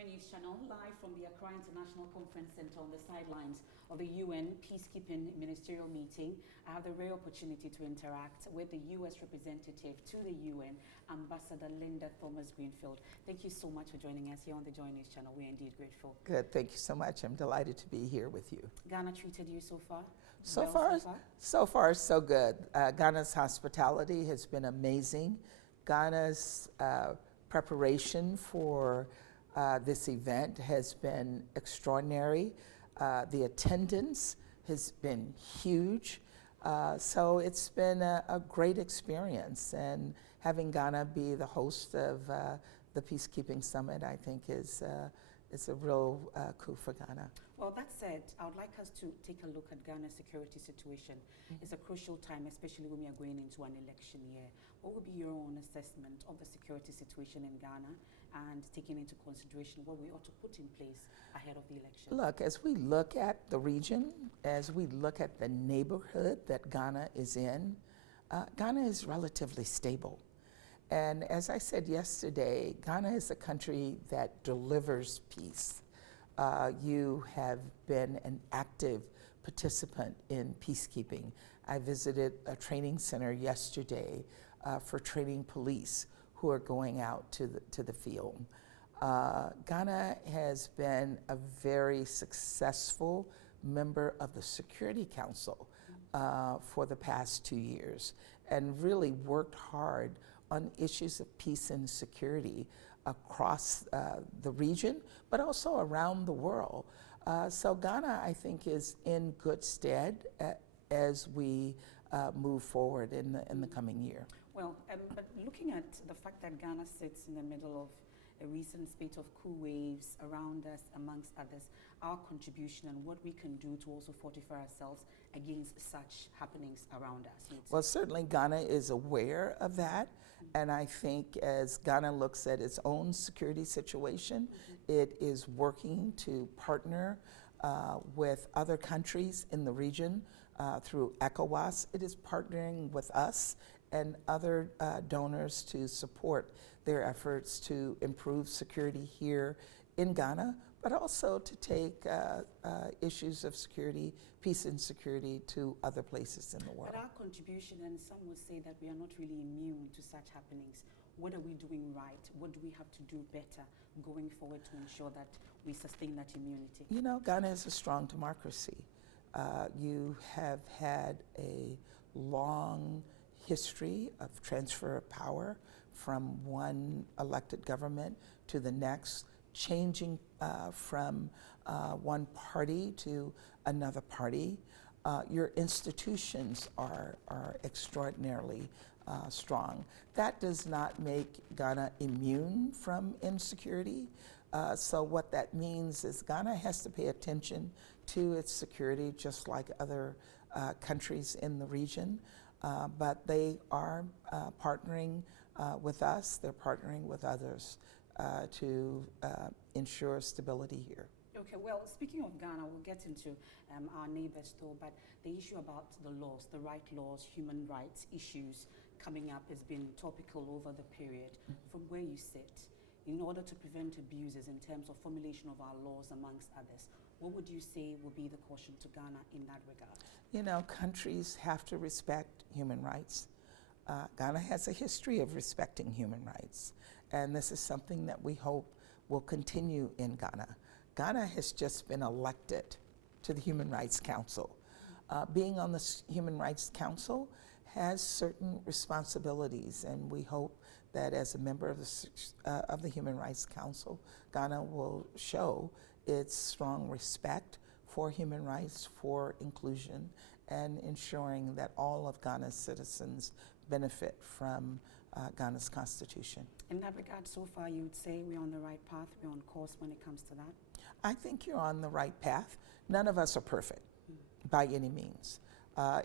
Joy News Channel, live from the Accra International Conference Center on the sidelines of the UN Peacekeeping Ministerial Meeting. I have the rare opportunity to interact with the U.S. representative to the UN, Ambassador Linda Thomas-Greenfield. Thank you so much for joining us here on the Joy News Channel. We're indeed grateful. Good, thank you so much. I'm delighted to be here with you. Ghana treated you so far? So far, so good. Ghana's hospitality has been amazing. Ghana's preparation for this event has been extraordinary. The attendance has been huge. So it's been a great experience, and having Ghana be the host of the Peacekeeping Summit, I think is a real coup for Ghana. Well, that said, I would like us to take a look at Ghana's security situation. It's a crucial time, especially when we are going into an election year. What would be your own assessment of the security situation in Ghana, and taking into consideration what we ought to put in place ahead of the election? Look, as we look at the region, as we look at the neighborhood that Ghana is in, Ghana is relatively stable. And as I said yesterday, Ghana is a country that delivers peace. You have been an active participant in peacekeeping. I visited a training center yesterday for training police who are going out to the field. Ghana has been a very successful member of the Security Council for the past 2 years, and really worked hard on issues of peace and security across the region, but also around the world. So Ghana, I think, is in good stead as we move forward in the coming year. Well, but looking at the fact that Ghana sits in the middle of a recent spate of coup waves around us, amongst others, our contribution and what we can do to also fortify ourselves against such happenings around us. Well, certainly Ghana is aware of that. And I think as Ghana looks at its own security situation, it is working to partner with other countries in the region through ECOWAS. It is partnering with us and other donors to support their efforts to improve security here in Ghana, but also to take issues of security, peace and security to other places in the world. But our contribution, and some would say that we are not really immune to such happenings. What are we doing right? What do we have to do better going forward to ensure that we sustain that immunity? You know, Ghana is a strong democracy. You have had a long history of transfer of power from one elected government to the next, changing from one party to another party. Your institutions are extraordinarily strong. That does not make Ghana immune from insecurity. So what that means is Ghana has to pay attention to its security just like other countries in the region. But they are partnering with us, they're partnering with others to ensure stability here. Okay, well, speaking of Ghana, we'll get into our neighbors though, but the issue about the laws, the right laws, human rights issues coming up has been topical over the period. From where you sit, in order to prevent abuses in terms of formulation of our laws amongst others, what would you say would be the caution to Ghana in that regard? You know, countries have to respect human rights. Ghana has a history of respecting human rights, and this is something that we hope will continue in Ghana. Ghana has just been elected to the Human Rights Council. Being on the Human Rights Council has certain responsibilities, and we hope that as a member of the Human Rights Council, Ghana will show its strong respect for human rights, for inclusion, and ensuring that all of Ghana's citizens benefit from Ghana's constitution. In that regard, so far you would say we're on the right path, we're on course when it comes to that? I think you're on the right path. None of us are perfect by any means.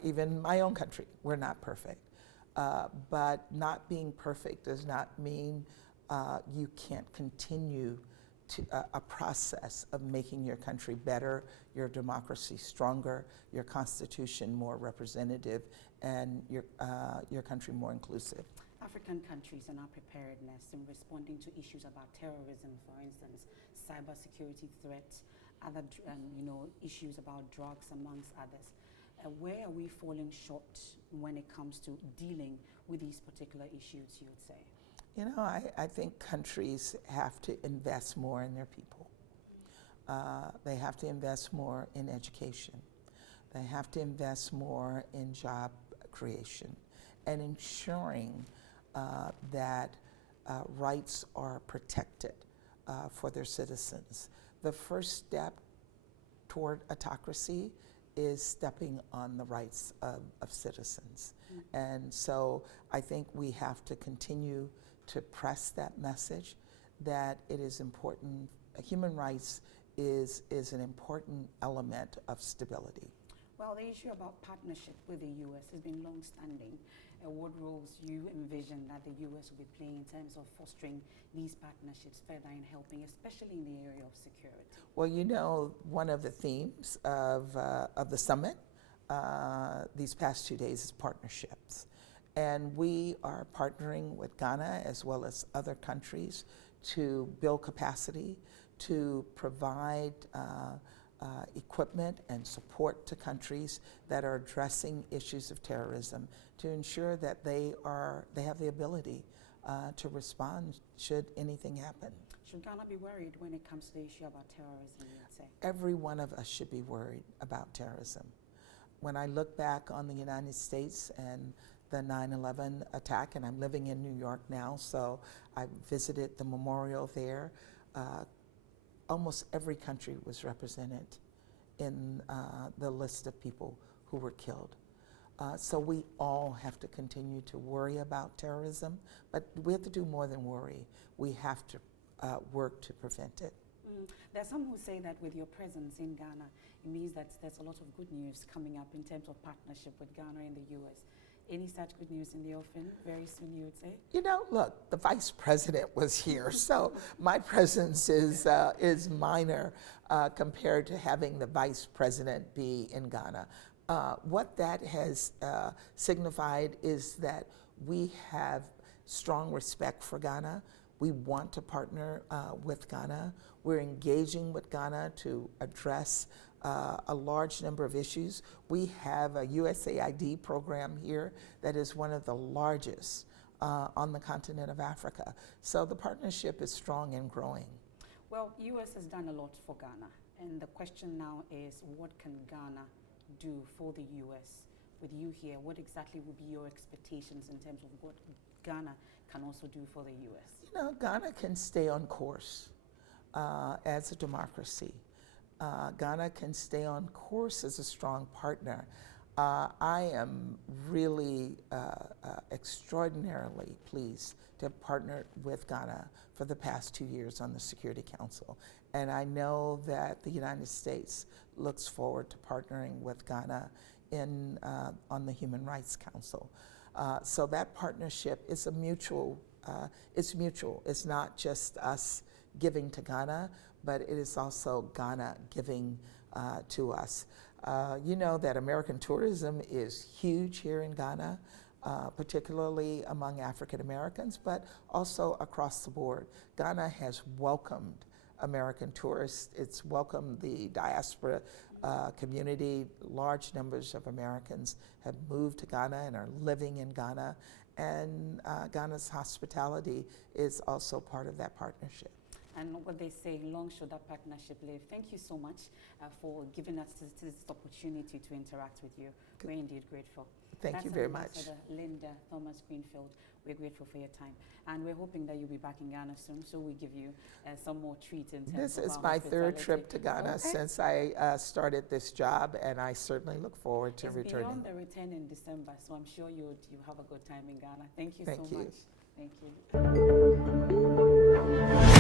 Even my own country, we're not perfect. But not being perfect does not mean you can't continue to a process of making your country better, your democracy stronger, your constitution more representative, and your country more inclusive. African countries and our preparedness in responding to issues about terrorism, for instance, cybersecurity threats, other issues about drugs, amongst others. Where are we falling short when it comes to dealing with these particular issues, you would say? You know, I think countries have to invest more in their people. They have to invest more in education. They have to invest more in job creation and ensuring that rights are protected for their citizens. The first step toward autocracy is stepping on the rights of citizens. Mm-hmm. And so I think we have to continue to press that message that it is important. Human rights is an important element of stability. Well, the issue about partnership with the U.S. has been long-standing. What roles you envision that the U.S. will be playing in terms of fostering these partnerships further in helping, especially in the area of security? Well, you know, one of the themes of the summit these past 2 days is partnerships. And we are partnering with Ghana as well as other countries to build capacity, to provide equipment and support to countries that are addressing issues of terrorism, to ensure that they have the ability to respond should anything happen. Should Ghana be worried when it comes to the issue about terrorism, you would say? Every one of us should be worried about terrorism. When I look back on the United States and the 9/11 attack, and I'm living in New York now, so I visited the memorial there. Almost every country was represented in the list of people who were killed. So we all have to continue to worry about terrorism, but we have to do more than worry. We have to work to prevent it. There are some who say that with your presence in Ghana, it means that there's a lot of good news coming up in terms of partnership with Ghana and the U.S. Any such good news in the offing very soon, you would say? You know, look, the vice president was here, so my presence is minor compared to having the vice president be in Ghana. What that has signified is that we have strong respect for Ghana. We want to partner with Ghana. We're engaging with Ghana to address a large number of issues. We have a USAID program here that is one of the largest on the continent of Africa. So the partnership is strong and growing. Well, U.S. has done a lot for Ghana, and the question now is, what can Ghana do for the U.S.? With you here, what exactly would be your expectations in terms of what Ghana can also do for the U.S.? You know, Ghana can stay on course as a democracy. Ghana can stay on course as a strong partner. I am really extraordinarily pleased to have partnered with Ghana for the past 2 years on the Security Council. And I know that the United States looks forward to partnering with Ghana on the Human Rights Council. So that partnership is mutual. It's not just us giving to Ghana, but it is also Ghana giving to us. You know that American tourism is huge here in Ghana, particularly among African Americans, but also across the board. Ghana has welcomed American tourists. It's welcomed the diaspora community. Large numbers of Americans have moved to Ghana and are living in Ghana, and Ghana's hospitality is also part of that partnership. And what they say, long should that partnership live. Thank you so much for giving us this opportunity to interact with you. We're indeed grateful. Thank you very much. Ambassador Linda Thomas-Greenfield, we're grateful for your time. And we're hoping that you'll be back in Ghana soon, so we give you some more treats in terms This of is my third trip to Ghana Okay. since I started this job, and I certainly look forward to returning. Beyond the return in December, so I'm sure you have a good time in Ghana. Thank you so much. Thank you.